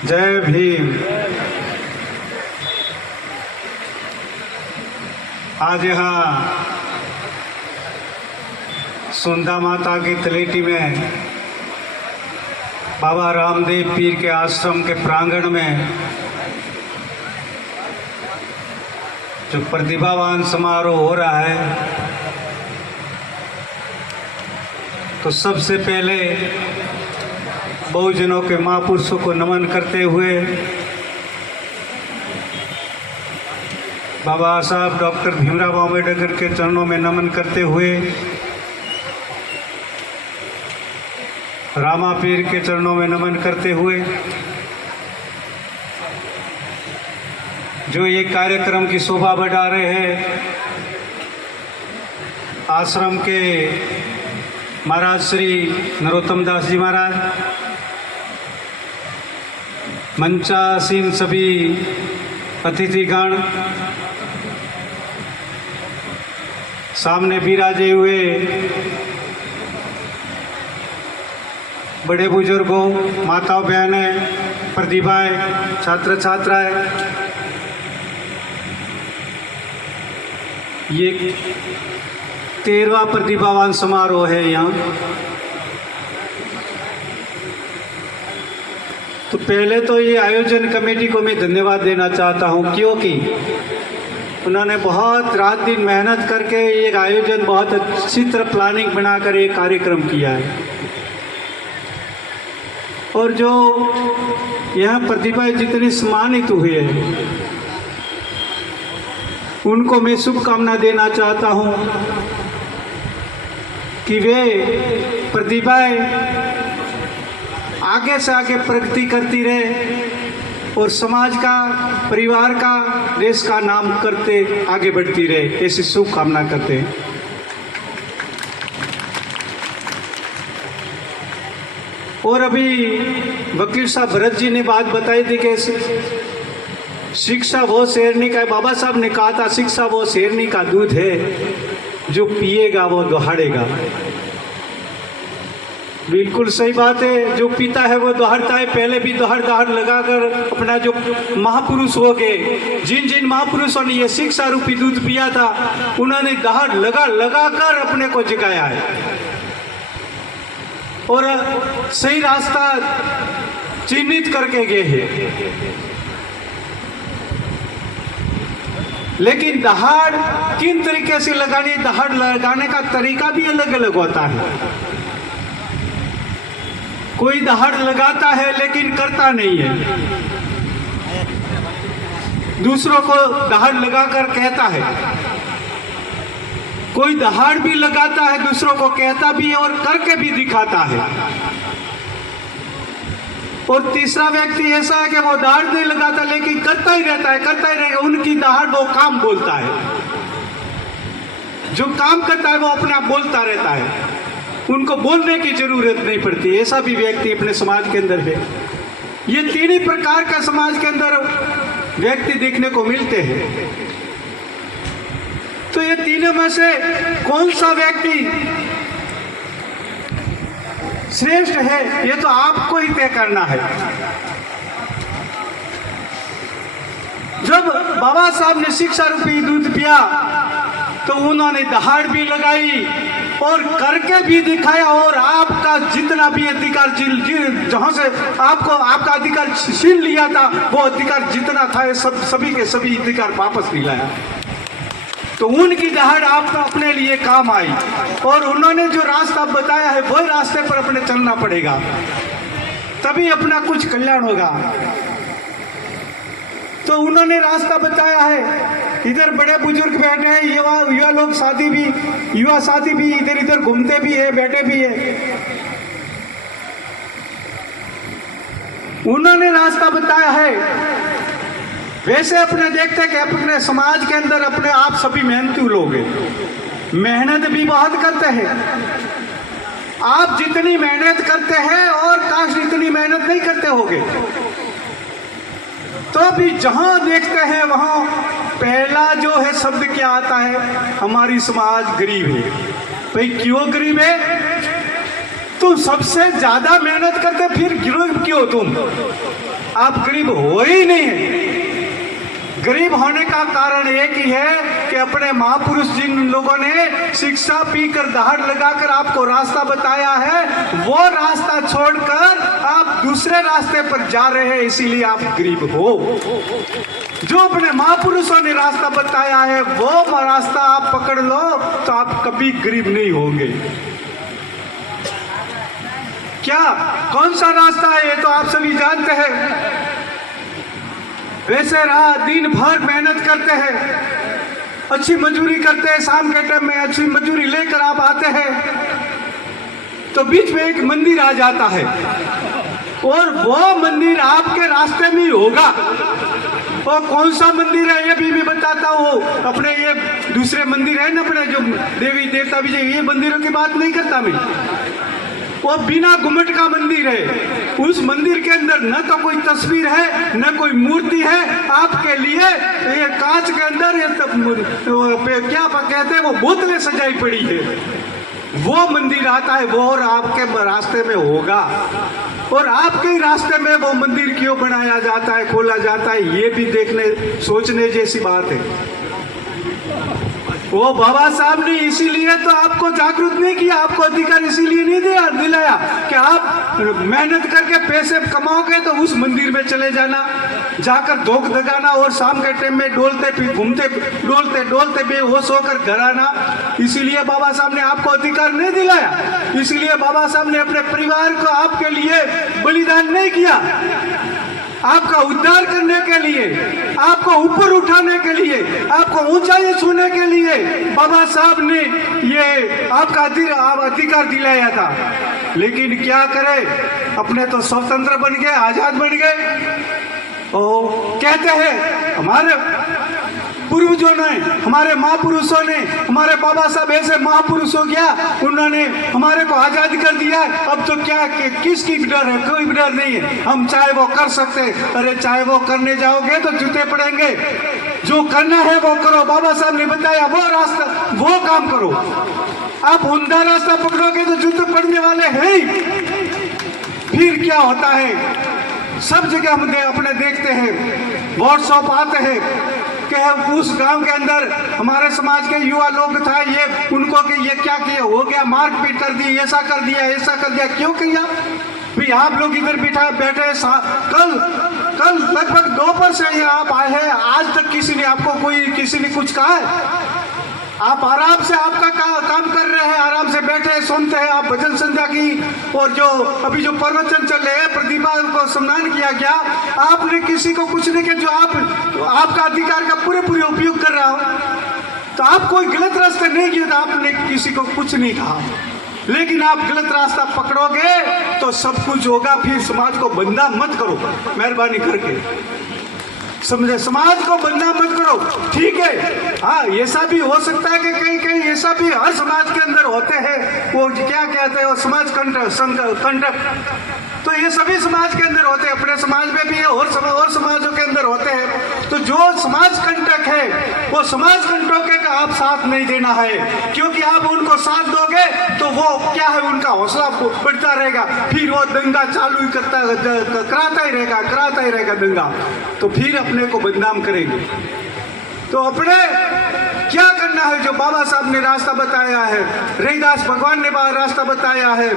जय भीम। आज यहाँ सुंदा माता की तलेटी में बाबा रामदेव पीर के आश्रम के प्रांगण में जो प्रतिभावान समारोह हो रहा है, तो सबसे पहले बहुजनों के महापुरुषों को नमन करते हुए बाबा साहब डॉक्टर भीमराव अम्बेडकर के चरणों में नमन करते हुए रामा पीर के चरणों में नमन करते हुए जो ये कार्यक्रम की शोभा बढ़ा रहे हैं, आश्रम के महाराज श्री नरोत्तम दास जी महाराज, मंचासीन सभी अतिथिगण, सामने विराजे हुए बड़े बुजुर्गों, माताओं, बहनें, प्रतिभाएं, छात्र छात्राएं, ये 13वां प्रतिभावान समारोह है यहाँ। तो पहले तो ये आयोजन कमेटी को मैं धन्यवाद देना चाहता हूँ, क्योंकि उन्होंने बहुत रात दिन मेहनत करके ये आयोजन बहुत अच्छी तरह प्लानिंग बनाकर ये कार्यक्रम किया है। और जो यहाँ प्रतिभाएं जितनी सम्मानित हुए हैं, उनको मैं शुभकामना देना चाहता हूँ कि वे प्रतिभाएं आगे से आगे प्रगति करती रहे और समाज का, परिवार का, देश का नाम करते आगे बढ़ती रहे, ऐसी शुभकामना करते हैं। और अभी वकील साहब भरत जी ने बात बताई थी कि शिक्षा वो शेरनी का, बाबा साहब ने कहा था शिक्षा वो शेरनी का दूध है, जो पिएगा वो दहाड़ेगा। बिल्कुल सही बात है, जो पीता है वो दहाड़ता है। पहले भी दहाड़ लगाकर अपना जो महापुरुष हो गए, जिन जिन महापुरुषों ने ये शिक्षा रूपी दूध पिया था, उन्होंने दहाड़ लगाकर अपने को जगाया है और सही रास्ता चिन्हित करके गए हैं। लेकिन दहाड़ किन तरीके से लगानी, दहाड़ लगाने का तरीका भी अलग अलग होता है। कोई दहाड़ लगाता है लेकिन करता नहीं है, दूसरों को दहाड़ लगाकर कहता है। कोई दहाड़ भी लगाता है, दूसरों को कहता भी है और करके भी दिखाता है। और तीसरा व्यक्ति ऐसा है कि वो दहाड़ नहीं लगाता लेकिन करता ही रहता है, करता ही रहेगा। उनकी दहाड़ वो काम बोलता है, जो काम करता है वो अपने आप बोलता रहता है, उनको बोलने की जरूरत नहीं पड़ती। ऐसा भी व्यक्ति अपने समाज के अंदर है। ये तीन ही प्रकार का समाज के अंदर व्यक्ति देखने को मिलते हैं। तो ये तीनों में से कौन सा व्यक्ति श्रेष्ठ है, ये तो आपको ही तय करना है। जब बाबा साहब ने शिक्षा रूपी दूध पिया तो उन्होंने दहाड़ भी लगाई और करके भी दिखाया, और आपका जितना भी अधिकार जहां से आपका अधिकार छीन लिया था, वो अधिकार जितना था सभी के सभी अधिकार वापस दिलाया। तो उनकी दहाड़ आप अपने लिए काम आई और उन्होंने जो रास्ता बताया है वही रास्ते पर अपने चलना पड़ेगा, तभी अपना कुछ कल्याण होगा। तो उन्होंने रास्ता बताया है। इधर बड़े बुजुर्ग बैठे हैं, युवा लोग युवा साथी भी इधर इधर घूमते भी है, बैठे भी है। उन्होंने रास्ता बताया है। वैसे अपने देखते कि अपने समाज के अंदर अपने आप सभी मेहनती लोग हैं, मेहनत भी बहुत करते हैं। आप जितनी मेहनत करते हैं और काश इतनी मेहनत नहीं करते होगे, तो भी जहां देखते हैं वहां पहला जो है शब्द क्या आता है, हमारी समाज गरीब है। भाई क्यों गरीब है? तुम सबसे ज्यादा मेहनत करते फिर गरीब क्यों तुम? आप गरीब हो ही नहीं है। गरीब होने का कारण एक ही है कि अपने महापुरुष जिन लोगों ने शिक्षा पीकर दहाड़ लगाकर आपको रास्ता बताया है, वो रास्ता छोड़कर आप दूसरे रास्ते पर जा रहे हैं, इसीलिए आप गरीब हो। जो अपने महापुरुषों ने रास्ता बताया है वो रास्ता आप पकड़ लो तो आप कभी गरीब नहीं होंगे। क्या कौन सा रास्ता है ये तो आप सभी जानते हैं। वैसे राह दिन भर मेहनत करते हैं, अच्छी मजदूरी करते हैं, शाम के टाइम में अच्छी मजदूरी लेकर आप आते हैं तो बीच में एक मंदिर आ जाता है और वो मंदिर आपके रास्ते में ही होगा। और कौन सा मंदिर है ये भी बताता हूँ। अपने ये दूसरे मंदिर है ना, अपने जो देवी देवता भी, ये मंदिरों की बात नहीं करता मैं, वो बिना घुमट का मंदिर है। उस मंदिर के अंदर न तो कोई तस्वीर है न कोई मूर्ति है, आपके लिए ये कांच के अंदर ये क्या कहते हैं वो बोतलें सजाई पड़ी है। वो मंदिर आता है वो और आपके रास्ते में होगा। और आपके ही रास्ते में वो मंदिर क्यों बनाया जाता है, खोला जाता है, ये भी देखने सोचने जैसी बात है। वो बाबा साहब ने इसीलिए तो आपको जागरूक नहीं किया, आपको अधिकार इसीलिए नहीं दिलाया कि आप मेहनत करके पैसे कमाओगे तो उस मंदिर में चले जाना, जाकर धोख दगाना और शाम के टाइम में घूमते डोलते बेहोश होकर घर आना। इसीलिए बाबा साहब ने आपको अधिकार नहीं दिलाया। इसीलिए बाबा साहब ने अपने परिवार को आपके लिए बलिदान नहीं किया। आपका उद्धार करने के लिए, आपको ऊपर उठाने के लिए, आपको ऊंचाई छूने के लिए बाबा साहब ने ये आपका अधिकार दिलाया था। लेकिन क्या करें, अपने तो स्वतंत्र बन गए, आजाद बन गए। और कहते हैं हमारे पूर्वजों ने, हमारे महापुरुषों ने, हमारे बाबा साहब ऐसे महापुरुष हो गया, उन्होंने हमारे को आजाद कर दिया, अब तो क्या किसकी डर है, कोई डर नहीं है, हम चाहे वो कर सकते। अरे चाहे वो करने जाओगे तो जूते पड़ेंगे, जो करना है वो करो। बाबा साहब ने बताया वो रास्ता, वो काम करो। आप उंधा रास्ता पकड़ोगे तो जूते पड़ने वाले हैं ही। फिर क्या होता है, सब जगह हम अपने देखते हैं, व्हाट्सएप आते हैं कि उस गांव के अंदर हमारे समाज के युवा लोग था, ये उनको कि ये क्या किया, हो गया, मारपीट कर दी, ऐसा कर दिया। क्यों किया भाई? आप लोग इधर बैठे कल लगभग दोपहर से आप आए हैं, आज तक किसी ने कुछ कहा है? आप आराम से आपका काम कर रहे हैं, आराम से बैठे सुनते हैं आप भजन संध्या की, और जो अभी जो प्रवचन चल रहे हैं, प्रतिभा को सम्मान किया गया, आपने किसी को कुछ नहीं किया। जो आपका अधिकार का पूरे उपयोग कर रहा हो, तो आप कोई गलत रास्ता नहीं किया, तो आपने किसी को कुछ नहीं कहा। लेकिन आप गलत रास्ता पकड़ोगे तो सब कुछ होगा। फिर समाज को बदनाम मत करो, मेहरबानी करके समझे, समाज को बदनाम मत करो। ठीक है, हाँ ऐसा भी हो सकता है कि कहीं ऐसा भी हर समाज के अंदर होते हैं, वो क्या कहते हैं, वो समाज कंटक, तो ये सभी समाज के अंदर होते हैं, अपने समाज में भी है और समाजों के अंदर होते हैं। तो जो समाज कंटक है वो समाज कंटक का आप साथ नहीं देना है, क्योंकि आप उनको साथ दोगे तो वो क्या है, उनका हौसला बढ़ता रहेगा, फिर वो दंगा चालू कराता ही रहेगा दंगा, तो फिर अपने को बदनाम करेंगे। तो अपने क्या करना है, जो बाबा साहब ने रास्ता बताया है, रविदास भगवान ने रास्ता बताया है,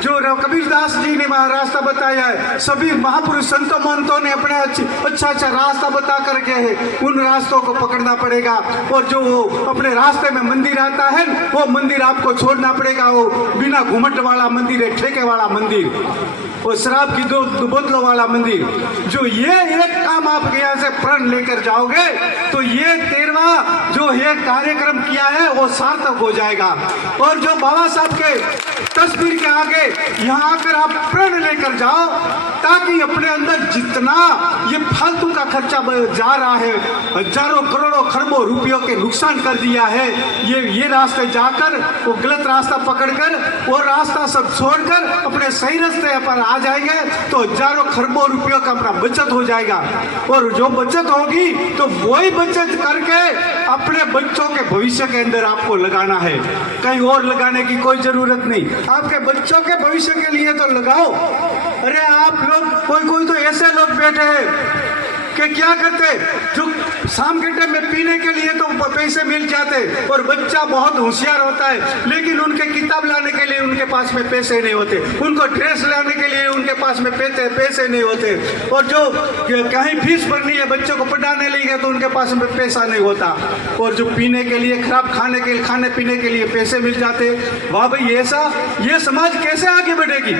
जो कबीरदास जी ने रास्ता बताया है, सभी महापुरुष संतों महंतों ने अपने अच्छा रास्ता बता करके है, उन रास्तों को पकड़ना पड़ेगा। और जो अपने रास्ते में मंदिर आता है वो मंदिर आपको छोड़ना पड़ेगा, वो बिना घूमट वाला मंदिर है, ठेके वाला मंदिर, वो शराब की दो बोतलों वाला मंदिर। जो ये एक काम आप यहाँ से प्रण लेकर जाओगे तो ये 13वां जो ये कार्यक्रम किया है वो सार्थक हो जाएगा। और जो बाबा साहब के तस्वीर के आगे यहाँ आकर आप प्रण लेकर जाओ, ताकि अपने अंदर जितना ये फालतू का खर्चा जा रहा है, हजारों करोड़ों खरबों रुपयों के नुकसान कर दिया है, ये रास्ते जाकर वो गलत रास्ता पकड़कर वो रास्ता सब छोड़कर अपने सही रास्ते पर आ जाएंगे तो हजारों खरबों रुपयों का अपना बचत हो जाएगा। और जो बचत होगी तो वही बचत करके अपने बच्चों के भविष्य के अंदर आपको लगाना है, कहीं और लगाने की कोई जरूरत नहीं। आपके बच्चों के भविष्य के लिए तो लगाओ। अरे आप लोग कोई तो ऐसे लोग बैठे हैं कि क्या करते, जो शाम के टाइम में पीने के लिए तो पैसे मिल जाते और बच्चा बहुत होशियार होता है, लेकिन उनके किताब लाने के लिए उनके पास में पैसे नहीं होते, उनको ड्रेस लाने के लिए उनके पास में पैसे नहीं होते, और जो कहीं फीस भरनी है बच्चों को पढ़ाने लिए तो उनके पास में पैसा नहीं होता, और जो पीने के लिए खराब खाने पीने के लिए पैसे मिल जाते। वाह भाई, ऐसा ये समाज कैसे आगे बढ़ेगी?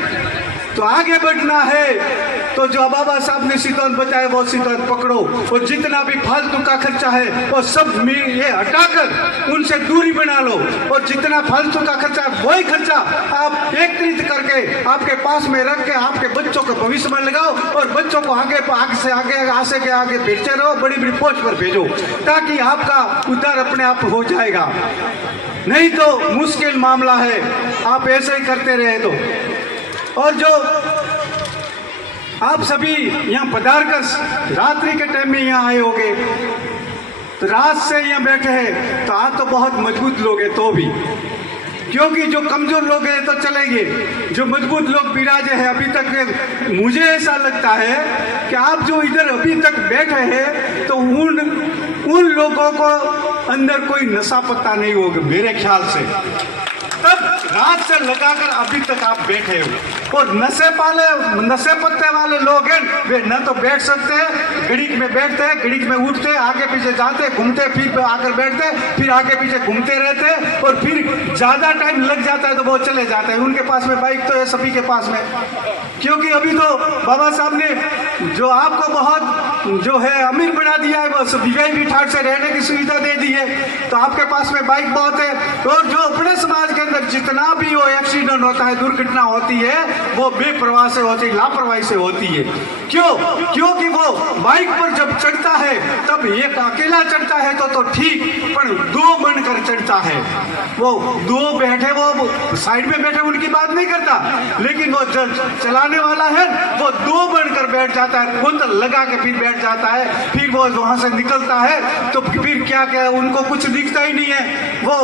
तो आगे बढ़ना है तो जो बाबा साहब ने सिद्धांत बताया वो सिद्धांत पकड़ो, और जितना भी फालतू का खर्चा है वो सब ये हटाकर उनसे दूरी बना लो, और जितना फालतू का खर्चा है वही खर्चा आप एकत्रित करके आपके पास में रख के आपके बच्चों के भविष्य में लगाओ, और बच्चों को आगे से आगे भेजते रहो, बड़ी बड़ी पोस्ट पर भेजो, ताकि आपका उद्धार अपने आप हो जाएगा। नहीं तो मुश्किल मामला है, आप ऐसे ही करते रहे तो। और जो आप सभी यहाँ पधार कर रात्रि के टाइम में यहाँ आए होंगे, तो रात से यहाँ बैठे हैं, तो आप तो बहुत मजबूत लोग हैं तो भी, क्योंकि जो कमजोर लोग हैं तो चलेंगे, जो मजबूत लोग विराजे हैं अभी तक। मुझे ऐसा लगता है कि आप जो इधर अभी तक बैठे हैं तो उन लोगों को अंदर कोई नशा पत्ता नहीं होगा मेरे ख्याल से, तब रात से लगाकर अभी तक आप बैठे हो। और नशे पत्ते वाले लोग हैं, वे न तो बैठ सकते हैं, घड़ीक में बैठते हैं, घड़ीक में उठते हैं, आगे पीछे जाते हैं, घूमते, फिर आकर बैठते हैं, फिर आगे पीछे घूमते रहते हैं, और फिर ज़्यादा टाइम लग जाता है तो वो चले जाते हैं। उनके पास में बाइक तो है सभी के पास में, क्योंकि अभी तो बाबा साहब ने जो आपको बहुत जो है अमीर बना दिया है, बस वीआईपी ठाट से रहने की सुविधा दे दी है, तो आपके पास में बाइक बहुत है। और जो अपने समाज के अंदर जितना भी वो एक्सीडेंट होता है, दुर्घटना होती है, वो बेपरवाह से होती है, लापरवाही से होती है। क्यों? क्योंकि वो बाइक पर जब चढ़ता है तब एक अकेला चढ़ता है तो ठीक, पर दो बनकर चढ़ता है। वो दो बैठे, वो साइड में बैठे उनकी बात नहीं करता, लेकिन वो चलाने वाला है वो दो बनकर बैठ जाता है, कुंतल लगा के फिर बैठ जाता है, फिर वो वहां से निकलता है तो फिर क्या उनको कुछ दिखता ही नहीं है। वो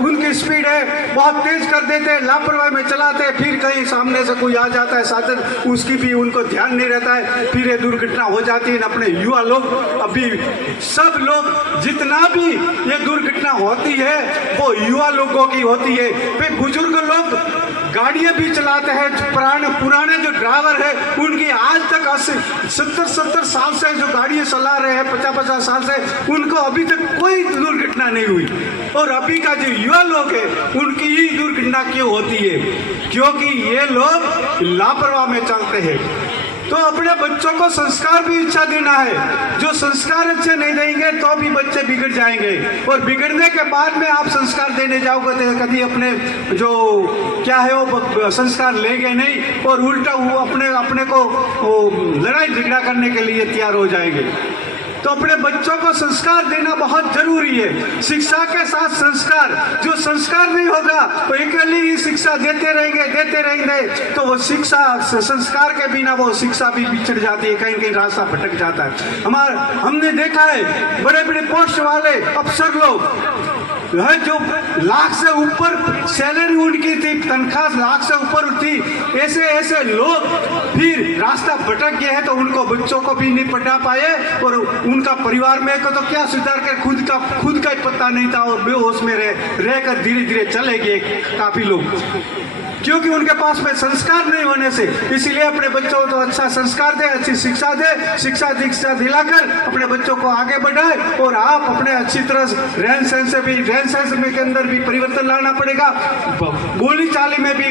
उनकी स्पीड है बहुत तेज कर देते हैं, लापरवाही में चलाते हैं, फिर कहीं सामने से कोई आ जाता है साधन, उसकी भी उनको ध्यान नहीं रहता है, फिर ये दुर्घटना हो जाती है। अपने युवा लोग अभी सब लोग जितना भी ये दुर्घटना होती है वो युवा लोगों की होती है। फिर बुजुर्ग लोग गाड़ियां भी चलाते हैं, पुराने जो ड्राइवर है उनकी आज तक 70 साल से जो गाड़ियां चला रहे हैं, 50 साल से, उनको अभी तक कोई दुर्घटना नहीं हुई। और अभी का जो युवा लोग है उनकी ही दुर्घटना क्यों होती है? क्योंकि ये लोग लापरवाह में चलते हैं। तो अपने बच्चों को संस्कार भी अच्छा देना है, जो संस्कार अच्छे नहीं देंगे तो भी बच्चे बिगड़ जाएंगे, और बिगड़ने के बाद में आप संस्कार देने जाओगे तो कभी अपने जो क्या है वो संस्कार लेंगे नहीं, और उल्टा वो अपने को लड़ाई झगड़ा करने के लिए तैयार हो जाएंगे। तो अपने बच्चों को संस्कार देना बहुत जरूरी है, शिक्षा के साथ संस्कार। जो संस्कार नहीं होगा तो अकेले ही शिक्षा देते रहेंगे तो वो शिक्षा संस्कार के बिना वो शिक्षा भी बिछड़ जाती है, कहीं रास्ता भटक जाता है। हमने देखा है बड़े बड़े पोस्ट वाले अफसर लोग है जो लाख से ऊपर सैलरी उनकी थी, तनख्वाह लाख से ऊपर थी, ऐसे लोग फिर रास्ता भटक गए हैं तो उनको बच्चों को भी नहीं पढ़ा पाए, और उनका परिवार में को तो क्या सुधार कर खुद का ही पता नहीं था, और बेहोश में रहकर धीरे धीरे चले गए काफी लोग, क्योंकि उनके पास में संस्कार नहीं होने से। इसीलिए अपने बच्चों को अच्छा संस्कार दे, अच्छी शिक्षा दे, शिक्षा दीक्षा दिलाकर अपने बच्चों को आगे बढ़ाए, और आप अपने अच्छी तरह रहन सहन के अंदर भी परिवर्तन लाना पड़ेगा, बोली चाली में भी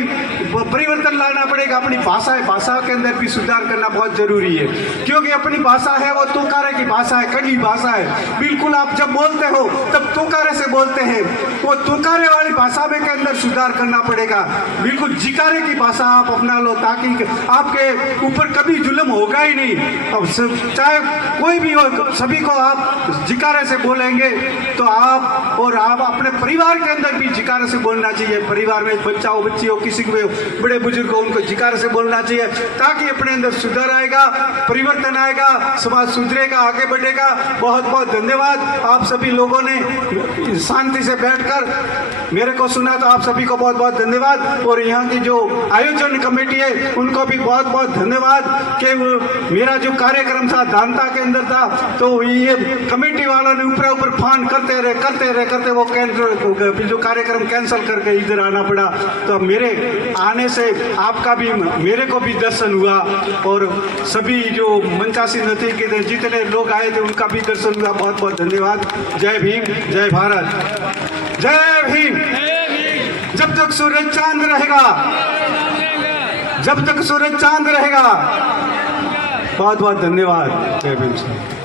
परिवर्तन लाना पड़ेगा, अपनी भाषा के अंदर भी सुधार करना बहुत जरूरी है। क्योंकि अपनी भाषा है वो तुकारे की भाषा है, कड़वी भाषा है, बिल्कुल आप जब बोलते हो तब तुकारे से बोलते हैं, वो तुकारे वाली भाषा में के अंदर सुधार करना पड़ेगा। बिल्कुल जिकारे की भाषा आप अपना लो, ताकि आपके ऊपर कभी जुल्म होगा ही नहीं। अब चाहे कोई भी हो, सभी को आप जिकारे से बोलेंगे तो आप आप अपने परिवार के अंदर भी जिकार से बोलना चाहिए। परिवार में बच्चा हो, बच्ची हो, किसी को बड़े बुजुर्ग हो, उनको जिकार से बोलना चाहिए, ताकि अपने अंदर सुधार आएगा, परिवर्तन आएगा, समाज सुधरेगा, आगे बढ़ेगा। बहुत बहुत धन्यवाद। आप सभी लोगों ने शांति से बैठकर मेरे को सुना, तो आप सभी को बहुत बहुत धन्यवाद। और यहाँ की जो आयोजन कमेटी है उनको भी बहुत बहुत धन्यवाद कि मेरा जो कार्यक्रम था दांता के अंदर था, तो ये कमेटी वालों ने ऊपर ऊपर फान करते रहे वो जो कार्यक्रम कैंसिल करके इधर आना पड़ा। तो अब मेरे आने से आपका भी, मेरे को भी दर्शन हुआ, और सभी जो मंचासी नदी के जितने लोग आए थे उनका भी दर्शन हुआ। बहुत बहुत धन्यवाद। जय भीम, जय भारत, जय भीम। जब तक सूरज चांद रहेगा, जब तक सूरज चांद रहेगा। बहुत बहुत धन्यवाद। जय भीम।